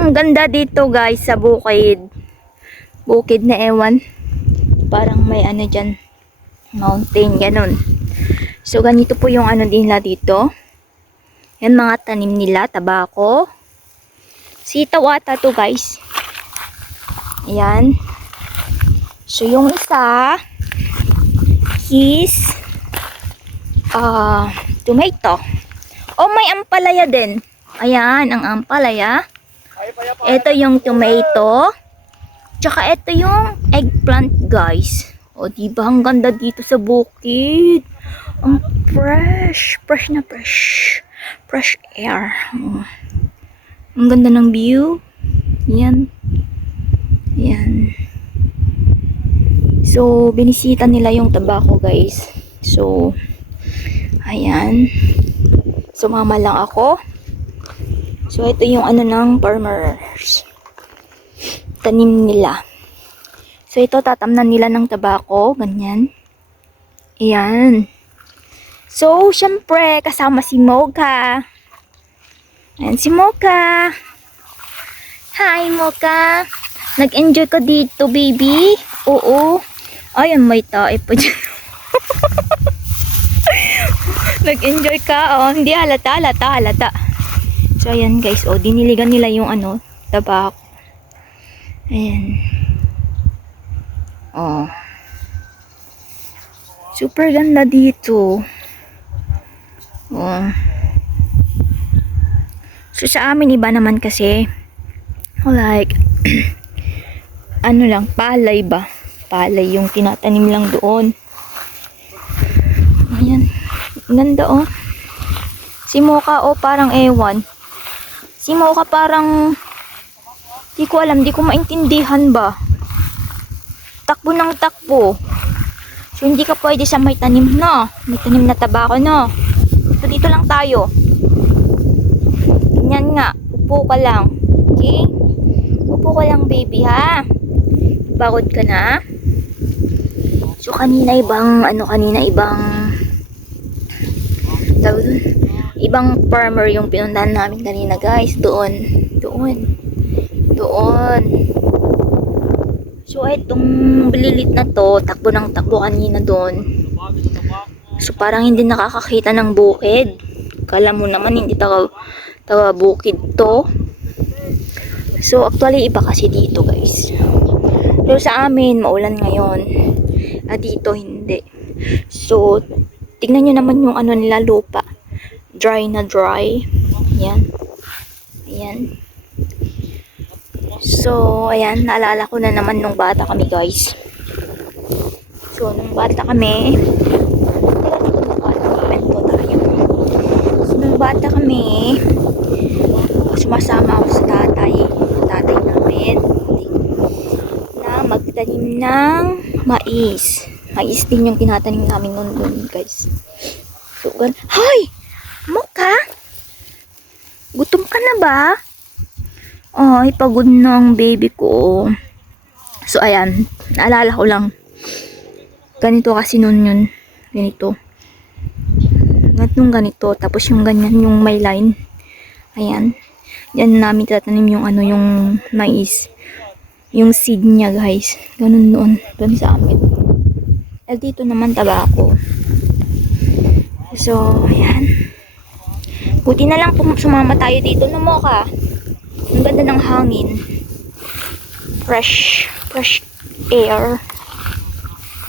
Ang ganda dito guys sa bukid. Bukid na ewan. Parang may ano dyan. Mountain, ganun. So ganito po yung ano nila dito. Yan mga tanim nila, tabako. Sitaw ata to guys. Ayan. So yung isa is tomato. Oh, may ampalaya din. Ayan, ang ampalaya. Ito yung tomato. Tsaka ito yung eggplant guys. O diba ang ganda dito sa bukid. Ang fresh. Fresh na fresh. Fresh air. Oh. Ang ganda ng view. Yan. Yan. So, binisita nila yung tabako guys. So, ayan. Sumama lang ako. So, ito yung ano ng farmers. Tanim nila. So, ito tatamnan nila ng tabako. Ganyan. Ayan. So, syempre, kasama si Mocha. Ayan si Mocha. Hi, Mocha. Nag-enjoy ka dito, baby? Oo. Ayan, may tae pa dyan. Nag-enjoy ka? Oh, hindi halata. So, ayan guys. Oh, diniligan nila yung ano, tabako. Ayan. Oh. Super ganda dito. Oh. So, sa amin iba naman kasi like ano lang, palay ba? Palay yung tinatanim lang doon. Ayan. Ganda oh. Si Mocha oh, parang ewan. Si Mocha parang di ko alam, di ko maintindihan ba. Takbo ng takbo. So, hindi ka pwede sa may tanim na. May tanim na tabako na. So, dito lang tayo. Ganyan nga. Upo ka lang. Okay? Upo ka lang, baby, ha? Bakod ka na? So, kanina ibang ibang farmer yung pinuntahan namin kanina, guys. Doon. So, itong bililit na to, takbo ng takbo kanina doon. So, parang hindi nakakakita ng bukid. Kala mo naman, hindi taga bukid to. So, actually, iba kasi dito, guys. So, sa amin, maulan ngayon. Dito, hindi. So, tignan nyo naman yung ano nila, lupa. Dry na dry. Ayan. So, ayan, naalala ko na naman nung bata kami, guys. So, nung bata kami, nung bata kami, sumasama ako sa tatay namin, na magtanim ng mais. Mais din yung tinatanim namin noon, guys. So, Hoy! Mocha! Gutom ka na ba? Ay, pagod na ang baby ko. So, ayan. Naalala ko lang. Ganito kasi nun yun. Ganito. Ganito. Tapos yung ganyan, yung may line. Ayan. Yan namin tatanim yung ano, yung mais. Yung seed niya, guys. Ganun noon. Doon sa amin. Dito naman tabako. So, ayan. Buti na lang sumama tayo dito na Mocha. Ang ganda ng hangin. Fresh air.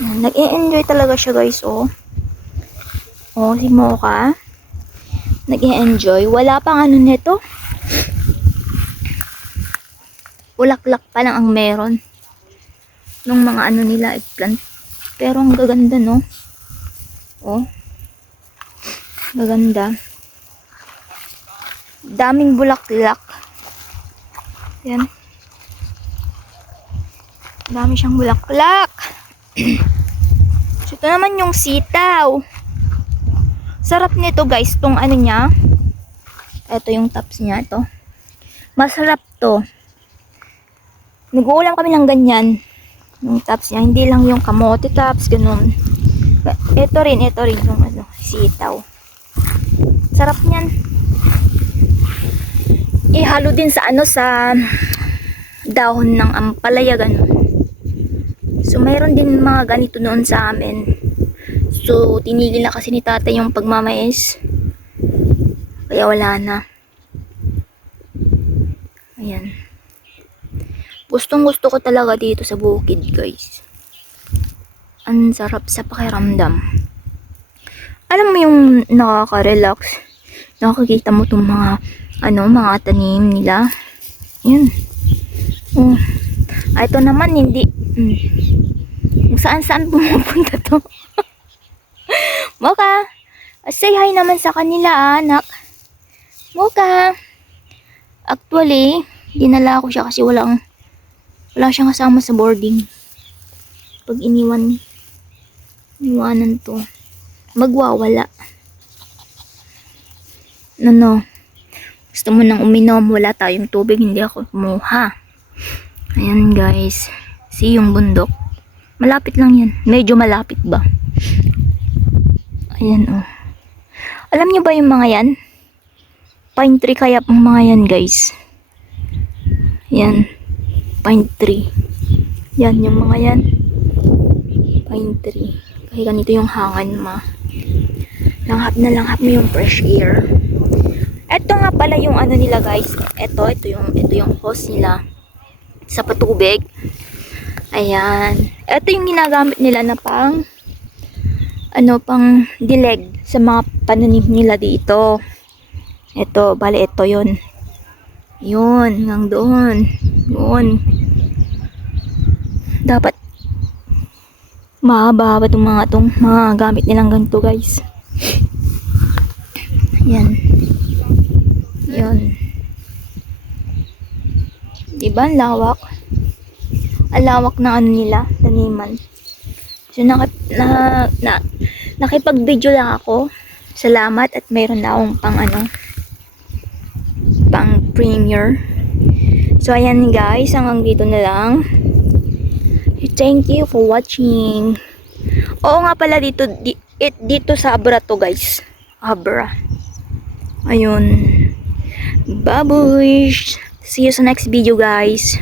Nag-e-enjoy talaga siya, guys, oh. Oh, si Mocha. Nag-e-enjoy. Wala pang ano nito. Bulaklak pa lang ang meron. Nung mga ano nila, eggplant. Pero ang gaganda, no? Oh. Gaganda. Daming bulaklak. Yan. Dami siyang bulaklak. So, ito naman yung sitaw. Sarap nito, guys. Itong ano niya. Ito yung tops niya. Ito. Masarap to. Nag-uulam kami ng ganyan. Yung tops niya. Hindi lang yung kamote tops. Ganun. Ito rin yung ano, sitaw. Sarap niyan. ihalo din sa ano, sa dahon ng ampalaya, ganun. So, mayroon din mga ganito noon sa amin. So, tinigil na kasi ni tatay yung pagmamais. Kaya wala na. Ayan. Gustong gusto ko talaga dito sa bukid, guys. Ang sarap sa pakiramdam. Alam mo yung nakaka-relax. Nakakita mo itong mga, mga tanim nila. Yun. Oh. Ito naman, hindi. Kung saan-saan pumupunta to. Moka, say hi naman sa kanila, anak. Moka. Actually, dinala ko siya kasi wala siyang kasama sa boarding. Pag iniwanan to, magwawala. No. Gusto mo nang uminom, wala tayong tubig, hindi ako kumuha. Ayan guys, see yung bundok. Malapit lang yan, medyo malapit ba? Ayan oh. Alam nyo ba yung mga yan? Pine tree kaya pang mga yan guys. Yan, pine tree. Yan yung mga yan. Pine tree. Kaya ganito yung hangin ma. Langhap na langhap mo yung fresh air. Ito nga pala yung ano nila guys. Ito yung hose nila sa patubig. Ayan. Ito yung ginagamit nila na pang dileg sa mga pananim nila dito. Ito, bali ito yun. Yun, hanggang doon. Yun. Dapat mahaba itong mga gamit nilang ganito guys. Yan. Yun. Diba ang lawak? Ang lawak ng ano nila, taniman. So nakipag-video lang ako. Salamat at mayroon na akong pang premiere. So ayan guys, hanggang dito na lang. Thank you for watching. Oo nga pala dito sa Abra to guys. Abra. Ayun. Babush. See you sa next video guys.